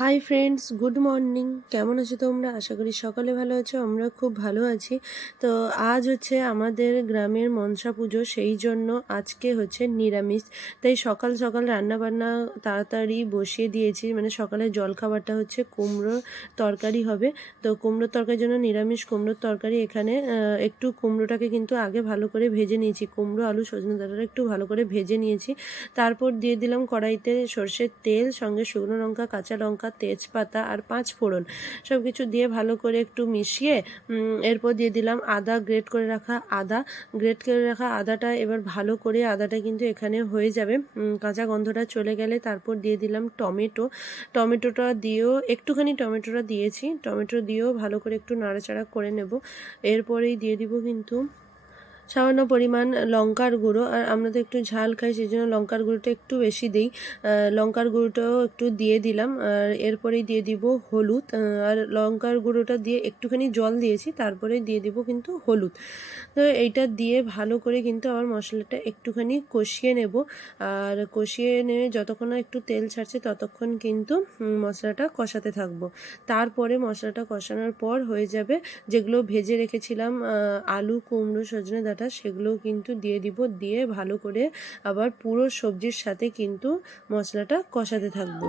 Hi friends good morning কেমন আছো তোমরা? আশা করি সকালে ভালো আছো আমরা খুব ভালো আছি। তো আজ হচ্ছে আমাদের গ্রামের মনসা পুজো, সেই জন্য আজকে হচ্ছে নিরামিষ। তাই সকাল সকাল রান্না বান্না তাড়াতাড়ি বসিয়ে দিয়েছি। মানে সকালে জলখাবারটা হচ্ছে কুমড়ো তরকারি হবে। তো কুমড়োর তরকারির জন্য নিরামিষ কুমড়োর তরকারি এখানে একটু কুমড়োটাকে কিন্তু আগে ভালো করে ভেজে নিয়েছি। কুমড়ো, আলু, সজনে ডাঁটাটা একটু ভালো করে ভেজে নিয়েছি। তারপর দিয়ে দিলাম কড়াইতে সর্ষের তেল, সঙ্গে শুকনো লঙ্কা, কাঁচা লঙ্কা তেজপাতা আর পাঁচ ফোড়ন সব কিছু দিয়ে ভালো করে একটু মিশিয়ে এরপর দিয়ে দিলাম আদা গ্রেট করে রাখা আদা। গ্রেট করে রাখা আদাটা এবার ভালো করে আদাটা কিন্তু এখানে হয়ে যাবে। কাঁচা গন্ধটা চলে গেলে তারপর দিয়ে দিলাম টমেটো। টমেটোটা দিয়েও একটুখানি টমেটোটা দিয়েছি। টমেটো দিয়েও ভালো করে একটু নাড়াচাড়া করে নেব। এরপরেই দিয়ে দিব কিন্তু সামান্য পরিমাণ লঙ্কার গুঁড়ো, আর আমরা তো একটু ঝাল খাই সেই জন্য লঙ্কার গুঁড়োটা একটু বেশি দিই। লঙ্কার গুঁড়োটাও একটু দিয়ে দিলাম, আর এরপরেই দিয়ে দিব হলুদ। আর লঙ্কার গুঁড়োটা দিয়ে একটুখানি জল দিয়েছি, তারপরে দিয়ে দিব কিন্তু হলুদ। তো এইটা দিয়ে ভালো করে কিন্তু আবার মশলাটা একটুখানি কষিয়ে নেব। আর কষিয়ে নিয়ে যতক্ষণ একটু তেল ছাড়ছে, ততক্ষণ কিন্তু মশলাটা কষাতে থাকব। তারপরে মশলাটা কষানোর পর হয়ে যাবে যেগুলো ভেজে রেখেছিলাম আলু, কুমড়ো, সজনে, ডাঁটা সেগুলোও কিন্তু দিয়ে দিব। দিয়ে ভালো করে আবার পুরো সবজির সাথে কিন্তু মশলাটা কষাতে থাকব।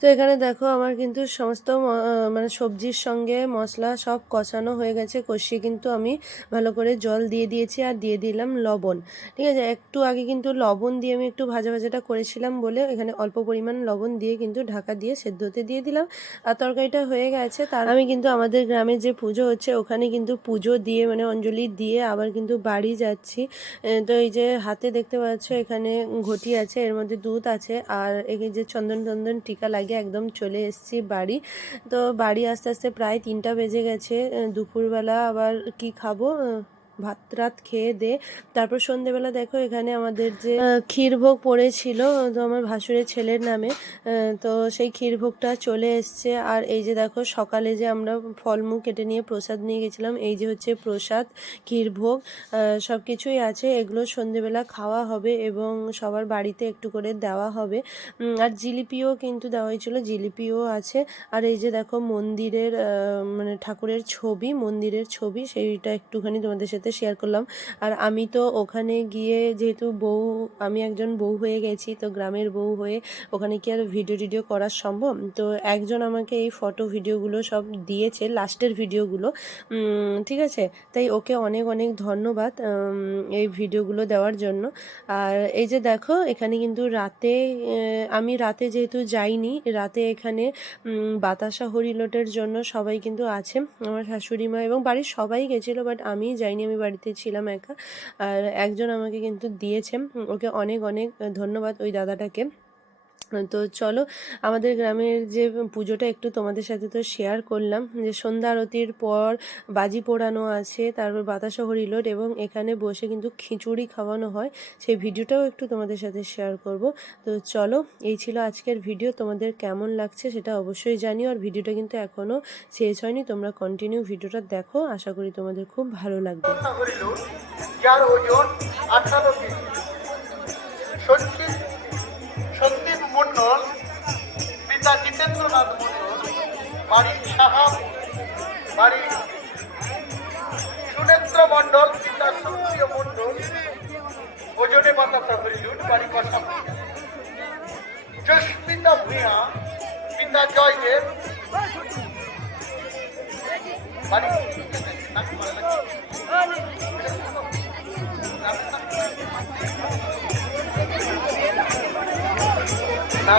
তো এখানে দেখো আমার কিন্তু সমস্ত মানে সবজির সঙ্গে মশলা সব কষানো হয়ে গেছে। কষিয়ে কিন্তু আমি ভালো করে জল দিয়ে দিয়েছি আর দিয়ে দিলাম লবণ। ঠিক আছে, একটু আগে কিন্তু লবণ দিয়ে আমি একটু ভাজা ভাজাটা করেছিলাম বলে এখানে অল্প পরিমাণ লবণ দিয়ে কিন্তু ঢাকা দিয়ে সেদ্ধ হতে দিয়ে দিলাম। আর তরকারিটা হয়ে গেছে, তার আমি কিন্তু আমাদের গ্রামে যে পুজো হচ্ছে ওখানে কিন্তু পুজো দিয়ে মানে অঞ্জলি দিয়ে আবার কিন্তু বাড়ি যাচ্ছি। তো এই যে হাতে দেখতে পাচ্ছ এখানে ঘটি আছে, এর মধ্যে দুধ আছে আর এই যে চন্দন চন্দন টিকা লাগিয়ে একদম চলে এসেছি বাড়ি। তো বাড়ি আস্তে আস্তে প্রায় তিনটা বেজে গেছে দুপুরবেলা আবার কি খাব? ভাত রাত খেয়ে দে। তারপর সন্ধেবেলা দেখো এখানে আমাদের যে ক্ষীরভোগ পড়েছিল, তো আমার ভাসুরের ছেলের নামে তো সেই ক্ষীরভোগটা চলে এসছে। আর এই যে দেখো সকালে যে আমরা ফলমূল কেটে নিয়ে প্রসাদ নিয়ে গেছিলাম, এই যে হচ্ছে প্রসাদ, ক্ষীরভোগ সব কিছুই আছে। এগুলো সন্ধেবেলা খাওয়া হবে এবং সবার বাড়িতে একটু করে দেওয়া হবে। আর জিলিপিও কিন্তু দেওয়া হয়েছিল, জিলিপিও আছে। আর এই যে দেখো মন্দিরের মানে ঠাকুরের ছবি, মন্দিরের ছবি, সেইটা একটুখানি তোমাদের সাথে শেয়ার করলাম। আর আমি তো ওখানে গিয়ে যেহেতু বউ, আমি একজন বউ হয়ে গেছি, তো গ্রামের বউ হয়ে ওখানে কি আর ভিডিও টিডিও করা সম্ভব? তো একজন আমাকে এই ফটো ভিডিওগুলো সব দিয়েছে লাস্টের ভিডিওগুলো ঠিক আছে? তাই ওকে অনেক অনেক ধন্যবাদ এই ভিডিওগুলো দেওয়ার জন্য। আর এই যে দেখো, এখানে কিন্তু রাতে আমি রাতে যেহেতু যাইনি, রাতে এখানে বাতাসা হরিলোটের জন্য সবাই কিন্তু আছে, আমার শাশুড়ি মা এবং বাড়ির সবাই গেছিল বাট আমি যাইনি, আমি বাড়িতে ছিলাম একা। আর একজন আমাকে কিন্তু দিয়েছে। ওকে অনেক অনেক ধন্যবাদ ওই দাদাটাকে। তো চলো, আমাদের গ্রামের যে পুজোটা একটু তোমাদের সাথে তো শেয়ার করলাম, যে সন্ধ্যা আরতির পর বাজি পোড়ানো আছে, তারপর বাতাসা হরিলোট এবং এখানে বসে কিন্তু খিচুড়ি খাওয়ানো হয়, সেই ভিডিওটাও একটু তোমাদের সাথে শেয়ার করব। তো চলো, এই ছিল আজকের ভিডিও, তোমাদের কেমন লাগছে সেটা অবশ্যই জানিও, আর ভিডিওটা কিন্তু এখনও শেষ হয়নি, তোমরা কন্টিনিউ ভিডিওটা দেখো, আশা করি তোমাদের খুব ভালো লাগবে। বাড়ি সাহাব বাড়ি সুনেত্র মন্ডল পিতা সুপ্রিয় মন্ডল ওজনে বাতাসা হইল বাড়ি কথা জস্মিতা ভূঁয়া পিতা জয়দেব। বাড়ি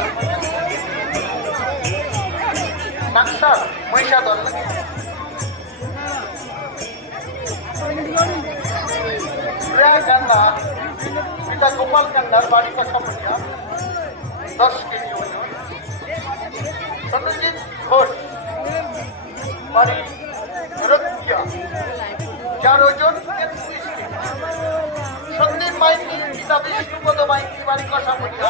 মারা নাকটা মহিষা দল। লাগে শ্রেয়া কান্ডা পিতা গোপাল কান্ডার বাড়ি কষাপটিয়া দশ কেজি ওজন। সত্যজিৎ ঘোষ, বাড়ি রক্ষিয়া। যার ওজন তেত্রিশ কেজি। সন্দীপ মাইতি, পিতা বিষ্ণুপদ মাইতি, বাড়ি কষাপটিয়া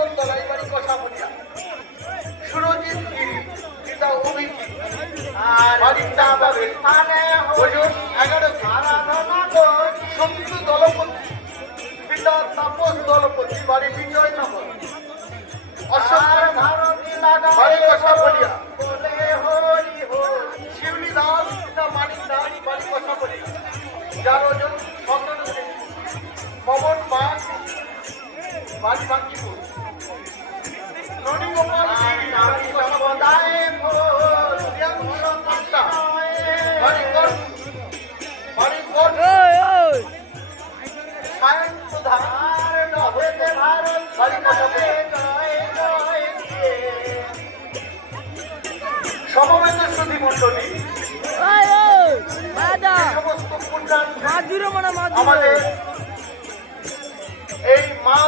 চন্দন দলাই বাড়ি কষাপটিয়া সুরজিৎ গিরি পিতা অভিজিৎ বাড়ি চাঁদাবে ওজন এগারো সন্তু দলপতি। পিতা তাপস দলপতি বাড়ি বিজয় নগর। অশোক বাড়ি কষাপটিয়া শিউলি দাস পিতা মানিক দাস বাড়ি কষাপটিয়া যার ওজন সতেরো কেজি পবন মাছ বাড়ি বাঙ্কিপুর আমাদের এই মা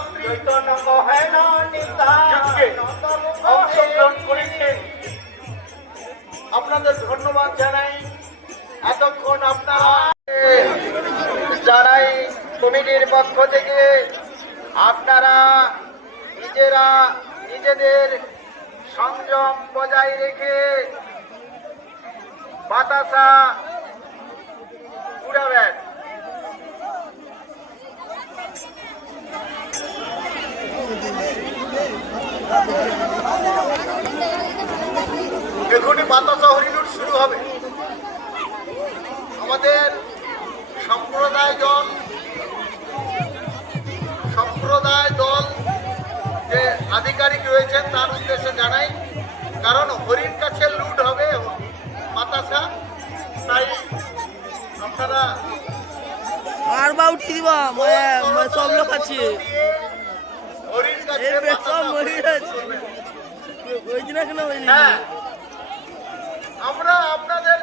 যুগকে অংশগ্রহণ করেছেন। আপনাদের ধন্যবাদ জানাই। এতক্ষণ আপনারা যারাই কমিটির পক্ষ থেকে আপনারা নিজেরা নিজেদের সংযম বজায় রেখে বাতাসা উড়াবেন। এখনই বাতাসা হরিলুট শুরু হবে। আমাদের সম্প্রদায় দল সম্প্রদায় দল যে আধিকারিক রয়েছেন, তার উদ্দেশ্যে জানাই সব লোক আছে সব মরে আছে। ওই হ্যাঁ। আমরা আপনাদের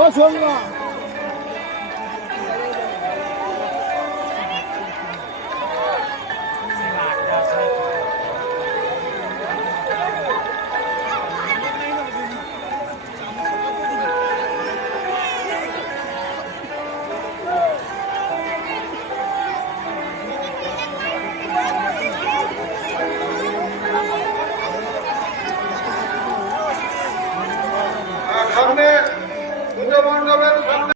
我孙子。